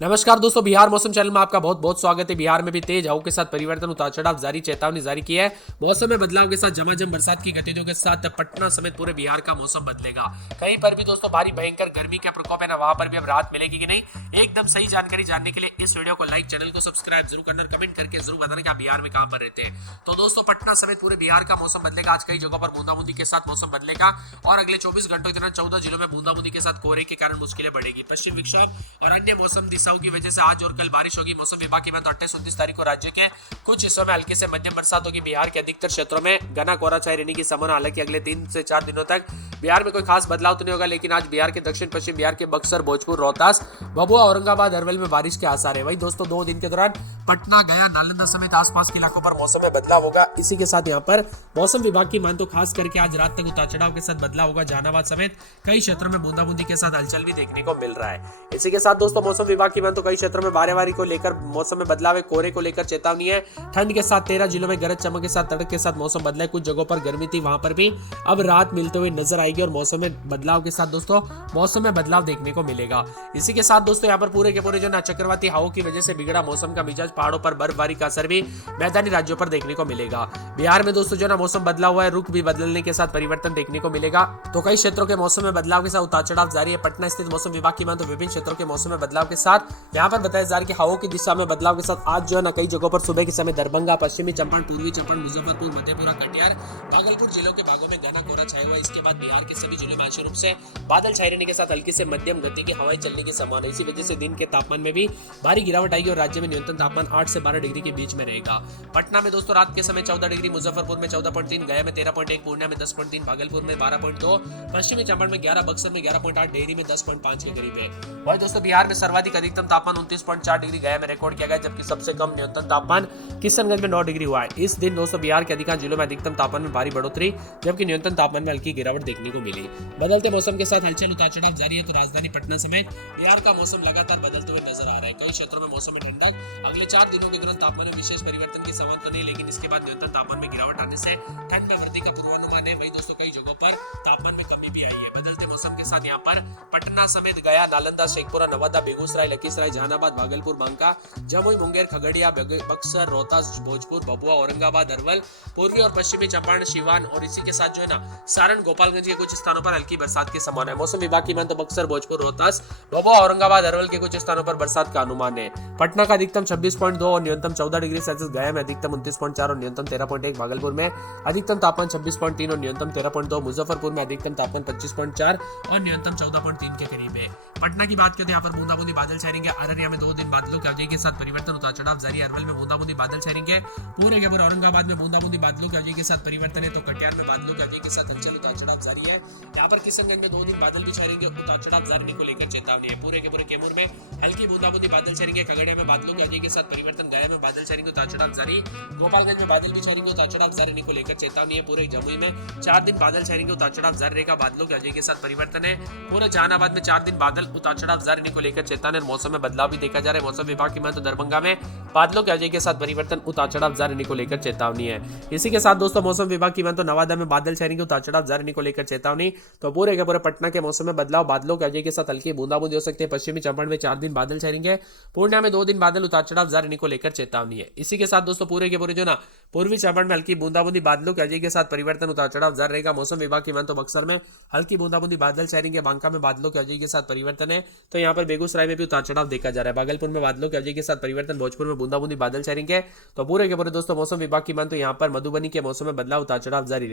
नमस्कार दोस्तों, बिहार मौसम चैनल में आपका बहुत बहुत स्वागत है। बिहार में भी तेज हवाओं के साथ परिवर्तन, उतार चढ़ाव जारी, चेतावनी जारी की है। मौसम में बदलाव के साथ झमाझम बरसात की गतिविधियों के साथ पटना समेत पूरे बिहार का मौसम बदलेगा। कहीं पर भी दोस्तों भारी भयंकर गर्मी का प्रकोप है ना, वहां पर भी अब राहत मिलेगी कि नहीं, एकदम सही जानकारी जानने के लिए इस वीडियो को लाइक, चैनल को सब्सक्राइब जरूर करना, कमेंट करके जरूर बताना कि आप बिहार में कहां पर रहते हैं। तो दोस्तों पटना समेत पूरे बिहार का मौसम बदलेगा। आज कई जगहों पर बूंदाबूंदी के साथ मौसम बदलेगा और अगले 24 घंटों के दौरान 14 जिलों में बूंदाबूंदी के साथ कोहरे के कारण मुश्किलें बढ़ेगी। पश्चिम विक्षोभ और अन्य मौसम दिशाओं की वजह से आज और कल बारिश होगी। मौसम विभाग की बात 28-29 तारीख को राज्य के कुछ हिस्सों में हल्की से मध्यम बरसात होगी। बिहार के अधिकतर क्षेत्रों में घना कोहरा छाए रहने की संभावना। हालांकि अगले 3 से 4 दिनों तक बिहार में कोई खास बदलाव तो नहीं होगा, लेकिन आज बिहार के दक्षिण पश्चिम बिहार के बक्सर, भोजपुर, रोहतास, भभुआ, औरंगाबाद, अरवल में बारिश के आसार है। वही दोस्तों 2 दिन के दौरान पटना, गया, नालंदा समेत आसपास के इलाकों पर मौसम में बदलाव होगा। इसी के साथ यहाँ पर मौसम विभाग की मान तो खास करके आज रात तक उतार चढ़ाव के साथ बदलाव होगा। जहानाबाद समेत कई क्षेत्रों में बूंदाबूंदी के साथ हलचल भी देखने को मिल रहा है। इसी के साथ दोस्तों मौसम विभाग की मान तो कई क्षेत्रों में बारेबारी को लेकर मौसम में बदलाव है। कोहरे को लेकर चेतावनी है। ठंड के साथ 13 जिलों में गरज चमक के साथ तड़क के साथ मौसम बदला है। कुछ जगहों पर गर्मी थी, वहां पर भी अब राहत मिलते हुए नजर आएगी और मौसम में बदलाव के साथ दोस्तों मौसम में बदलाव देखने को मिलेगा। इसी के साथ दोस्तों यहाँ पर पूरे के पूरे जो ना चक्रवाती हवाओं की वजह से बिगड़ा मौसम का मिजाज, पहाड़ों पर बर्फबारी का असर भी मैदानी राज्यों पर देखने को मिलेगा। बिहार में दोस्तों जो ना मौसम बदला हुआ है, रुख भी बदलने के साथ परिवर्तन देखने को मिलेगा। तो कई क्षेत्रों के मौसम में बदलाव के साथ उतार चढ़ाव जारी है। पटना स्थित मौसम विभाग की मान तो विभिन्न क्षेत्रों के मौसम में बदलाव के साथ यहाँ पर बताया जा रहा है कि हवाओं की दिशा में बदलाव के साथ आज जो है ना कई जगहों पर सुबह के समय दरभंगा, पश्चिमी चंपारण, पूर्वी चंपारण, मुजफ्फरपुर, मधेपुरा, कटिहार, भागलपुर जिलों के भागों में घना कोहरा छाया हुआ है। इसके बाद बिहार के सभी जिलों में आंशिक रूप से बादल छाए रहने के साथ हल्की से मध्यम गति की हवाएं चलने की संभावना है। इसी वजह से दिन के तापमान में भी भारी गिरावट आएगी और राज्य में न्यूनतम तापमान 8 से 12 डिग्री के बीच में रहेगा। पटना में दोस्तों रात के समय 14 डिग्री, मुजफ्फरपुर में 14.3, गया में 13.1, पूर्णिया में 10.3, भागलपुर में 12.2, पश्चिमी चंपारण में 11, बक्सर में 11.8, डेहरी में 10.5 के करीब है। वही दोस्तों बिहार में सर्वाधिक अधिकतम तापमान 29.4 डिग्री गया में रिकॉर्ड किया गया, जबकि सबसे कम न्यूनतम तापमान किशनगंज में 9 डिग्री हुआ है। इस दिन दोस्तों बिहार के अधिकांश जिलों में अधिकतम तापमान में भारी बढ़ोतरी, जबकि न्यूनतम तापमान में हल्की गिरावट देखने को मिली। बदलते मौसम के साथ हलचल, उतार चढ़ाव जारी है। तो राजधानी पटना समेत बिहार का मौसम लगातार बदलते हुए नजर आ रहा है। कई क्षेत्रों में मौसम में ठंडक, अगले 4 दिनों के दौरान तापमान में विशेष परिवर्तन की संभावना नहीं, लेकिन इसके बाद न्यूनतम तापमान में गिरावट आने से ठंड में वृद्धि का पूर्वानुमान है। वही दोस्तों कई जगहों पर तापमान में कमी भी आई है। बदलते मौसम के साथ यहाँ पर पटना समेत गया, नालंदा, शेखपुरा, नवादा, बेगूसराय, लखीसराय, जहानाबाद, भागलपुर, बांका, जमुई, मुंगेर, खगड़िया, बक्सर, रोहतास, भोजपुर, भभुआ, औरंगाबाद, अरवल, पूर्वी और पश्चिमी चंपारण, सीवान और इसी के साथ जो है ना सारण, गोपालगंज के कुछ स्थानों पर हल्की बरसात की संभावना है। मौसम विभाग की मान तो बक्सर, भोजपुर, रोहतास, भभुआ, औरंगाबाद, अरवल के कुछ स्थानों पर बरसात का अनुमान है। पटना का अधिकतम 26.2 और न्यूनतम 14 डिग्री सेल्सियस, गया में अधिकतम 29.4 और न्यूनतम 13.1, भागलपुर में अधिकतम तापमान 26.3 और न्यूनतम 13.2, मुजफ्फरपुर में अधिकतम तापमान 25.4 और न्यूनतम 14.3 के करीब है। पटना की बात करते हैं, यहाँ पर बूंदाबूंदी बादल छाएंगे। अररिया में 2 दिन बादलों की अवधि के साथ परिवर्तन, उतार चढ़ाव जारी। अरवल में बूंदाबूंदी बादल छाएंगे। पूरे के पूरे औरंगाबाद में बूंदाबूंदी बादलों की अवधि के साथ परिवर्तन है। तो कटिहार में बादलों की अवधि के साथ हलचल, उतार चढ़ाव जारी है। यहाँ पर किशनगंज में 2 दिन बादल भी छाएंगे, उतार चढ़ाव जारी को लेकर चेतावनी है। पूरे के पूरे कैमूर में हल्की बूंदाबूंदी बादल छाएंगे। खगड़िया में बादलों की अवधि के साथ परिवर्तन, गया में बादल छाएंगे, उतार चढ़ाव जारी। गोपालगंज में बादल भी छाएंगे, उतार चढ़ाव जारी को लेकर चेतावनी है। पूरे जमुई में 4 दिन बादल छाएंगे, उतार चढ़ाव जारी रहेगा, बादलों की अवधि के साथ परिवर्तन है। पूरे जहानाबाद में 4 दिन बादल, उतार चढ़ाव जारी को लेकर चेतावनी। मौसम में बदलाव भी देखा जा रहा है। मौसम विभाग की मान तो दरभंगा में बादलों की अवधि के साथ परिवर्तन, उतार चढ़ाव जारी को लेकर चेतावनी है। इसी के साथ दोस्तों मौसम विभाग की मान तो नवादा में बादल छाएंगे, उतार चढ़ाव जारी को लेकर चेतावनी। तो पूरे के पूरे पटना के मौसम में बदलाव, बादलों की अवधि के साथ हल्की बूंदाबूंदी हो सकती है। पश्चिमी चंपारण में 4 दिन बादल छाएंगे। पूर्णिया में 2 दिन बादल, उतार चढ़ाव जारी को लेकर चेतावनी है। इसी के साथ दोस्तों पूरे के पूरे जो ना पूर्वी चंपारण में हल्की बूंदाबूंदी, बादलों की अवधि के साथ परिवर्तन, उतार चढ़ाव जारी रहेगा। मौसम विभाग की मान तो बक्सर में हल्की बूंदाबूंदी बादल छाएंगे। बांका में बादलों की अवधि के साथ परिवर्तन है। तो यहाँ पर बेगूसराय में भी उतार चढ़ाव देखा जा रहा है। भागलपुर में बादलों की अवधि के साथ परिवर्तन, भोजपुर में बूंदाबूंदी बादल छाएंगे। तो पूरे के पूरे दोस्तों मौसम विभाग की मान तो यहाँ पर मधुबनी के मौसम में बदलाव, उतार चढ़ाव जारी।